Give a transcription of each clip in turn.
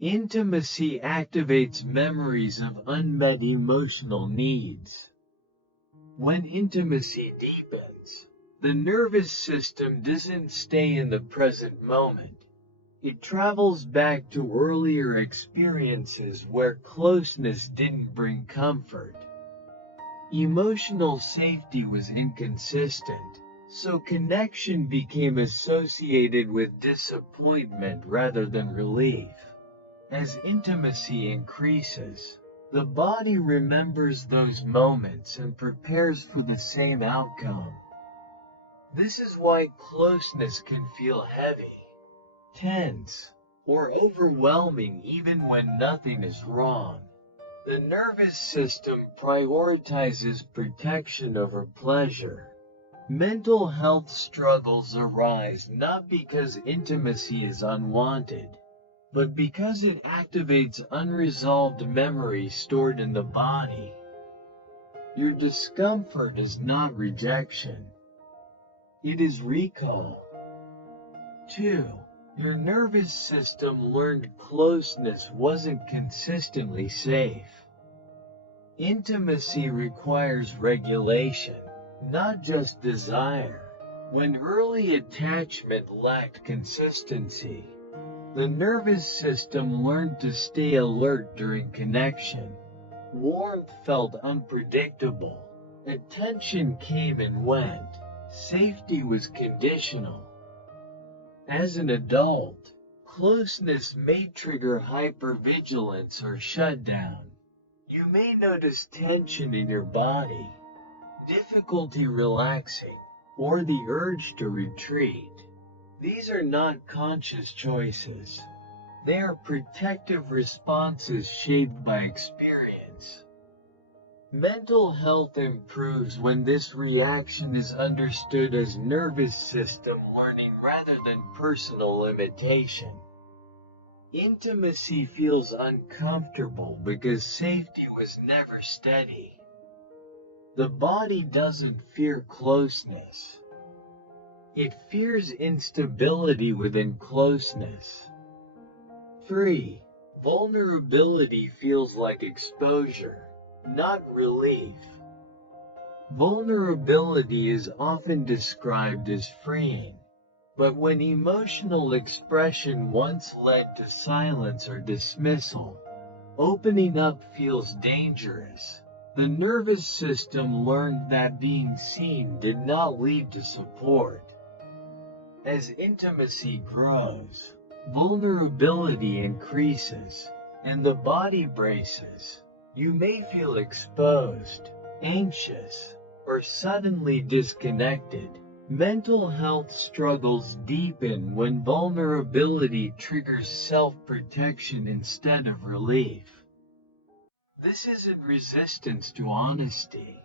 Intimacy activates memories of unmet emotional needs. When intimacy deepens, the nervous system doesn't stay in the present moment. It travels back to earlier experiences where closeness didn't bring comfort. Emotional safety was inconsistent, so connection became associated with disappointment rather than relief. As intimacy increases, the body remembers those moments and prepares for the same outcome. This is why closeness can feel heavy, tense, or overwhelming even when nothing is wrong. The nervous system prioritizes protection over pleasure. Mental health struggles arise not because intimacy is unwanted, but because it activates unresolved memories stored in the body. Your discomfort is not rejection. It is recall. 2. Your nervous system learned closeness wasn't consistently safe. Intimacy requires regulation, not just desire. When early attachment lacked consistency, the nervous system learned to stay alert during connection. Warmth felt unpredictable. Attention came and went. Safety was conditional. As an adult, closeness may trigger hypervigilance or shutdown. You may notice tension in your body, difficulty relaxing, or the urge to retreat. These are not conscious choices. They are protective responses shaped by experience. Mental health improves when this reaction is understood as nervous system learning rather than personal limitation. Intimacy feels uncomfortable because safety was never steady. The body doesn't fear closeness. It fears instability within closeness. 3. Vulnerability feels like exposure, not relief. Vulnerability is often described as freeing, but when emotional expression once led to silence or dismissal, opening up feels dangerous. The nervous system learned that being seen did not lead to support. As intimacy grows, vulnerability increases, and the body braces. You may feel exposed, anxious, or suddenly disconnected. Mental health struggles deepen when vulnerability triggers self-protection instead of relief. This isn't resistance to honesty.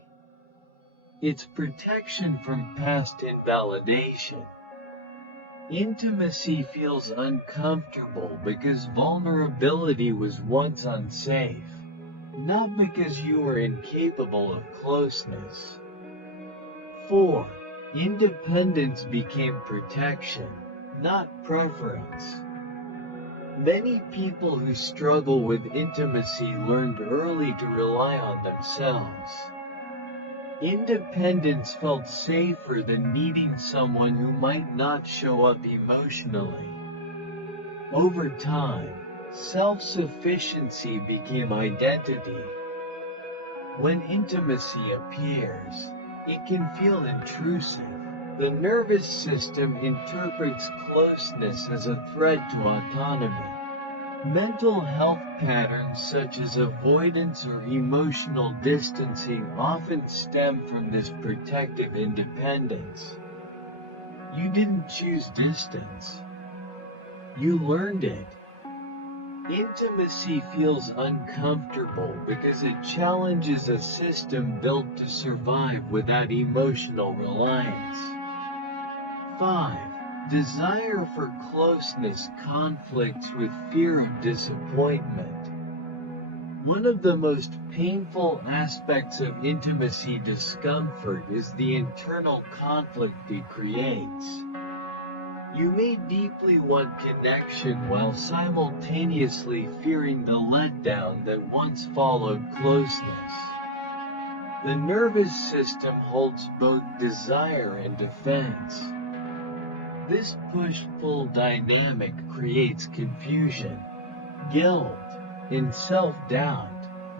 It's protection from past invalidation. Intimacy feels uncomfortable because vulnerability was once unsafe, not because you were incapable of closeness. 4. Independence became protection, not preference. Many people who struggle with intimacy learned early to rely on themselves. Independence felt safer than needing someone who might not show up emotionally. Over time, self-sufficiency became identity. When intimacy appears, it can feel intrusive. The nervous system interprets closeness as a threat to autonomy. Mental health patterns such as avoidance or emotional distancing often stem from this protective independence. You didn't choose distance. You learned it. Intimacy feels uncomfortable because it challenges a system built to survive without emotional reliance. 5. Desire for closeness conflicts with fear of disappointment. One of the most painful aspects of intimacy discomfort is the internal conflict it creates. You may deeply want connection while simultaneously fearing the letdown that once followed closeness. The nervous system holds both desire and defense. This push-pull dynamic creates confusion, guilt, and self-doubt.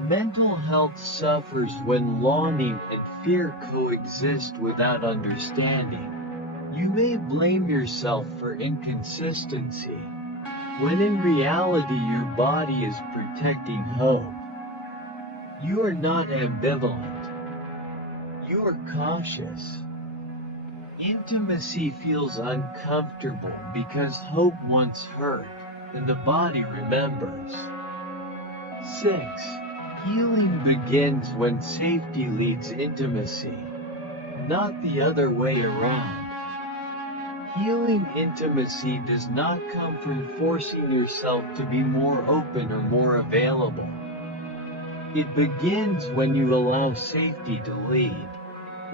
Mental health suffers when longing and fear coexist without understanding. You may blame yourself for inconsistency, when in reality your body is protecting hope. You are not ambivalent. You are cautious. Intimacy feels uncomfortable because hope once hurt, and the body remembers. 6. Healing begins when safety leads intimacy, not the other way around. Healing intimacy does not come from forcing yourself to be more open or more available. It begins when you allow safety to lead.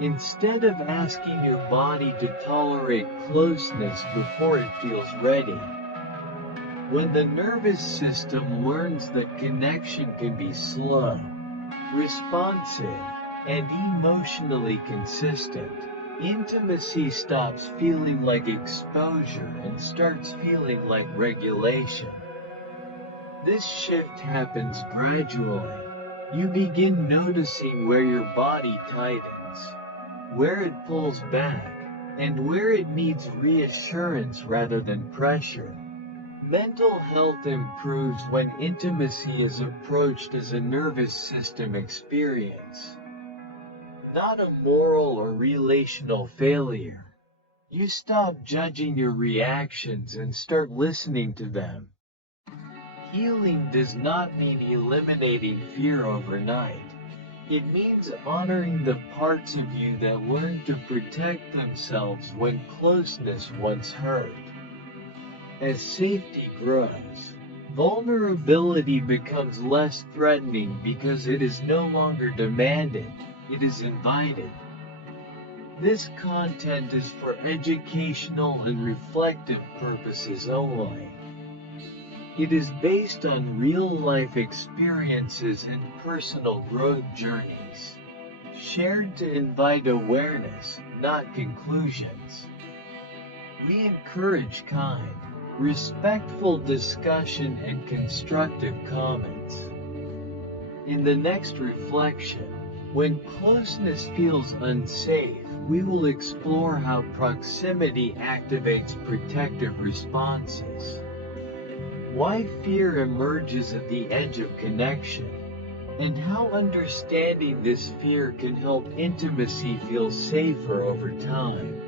Instead of asking your body to tolerate closeness before it feels ready. When the nervous system learns that connection can be slow, responsive, and emotionally consistent, intimacy stops feeling like exposure and starts feeling like regulation. This shift happens gradually. You begin noticing where your body tightens, where it pulls back, and where it needs reassurance rather than pressure. Mental health improves when intimacy is approached as a nervous system experience, not a moral or relational failure. You stop judging your reactions and start listening to them. Healing does not mean eliminating fear overnight. It means honoring the parts of you that learned to protect themselves when closeness once hurt. As safety grows, vulnerability becomes less threatening because it is no longer demanded, it is invited. This content is for educational and reflective purposes only. It is based on real-life experiences and personal growth journeys, shared to invite awareness, not conclusions. We encourage kind, respectful discussion and constructive comments. In the next reflection, when closeness feels unsafe, we will explore how proximity activates protective responses, why fear emerges at the edge of connection, and how understanding this fear can help intimacy feel safer over time.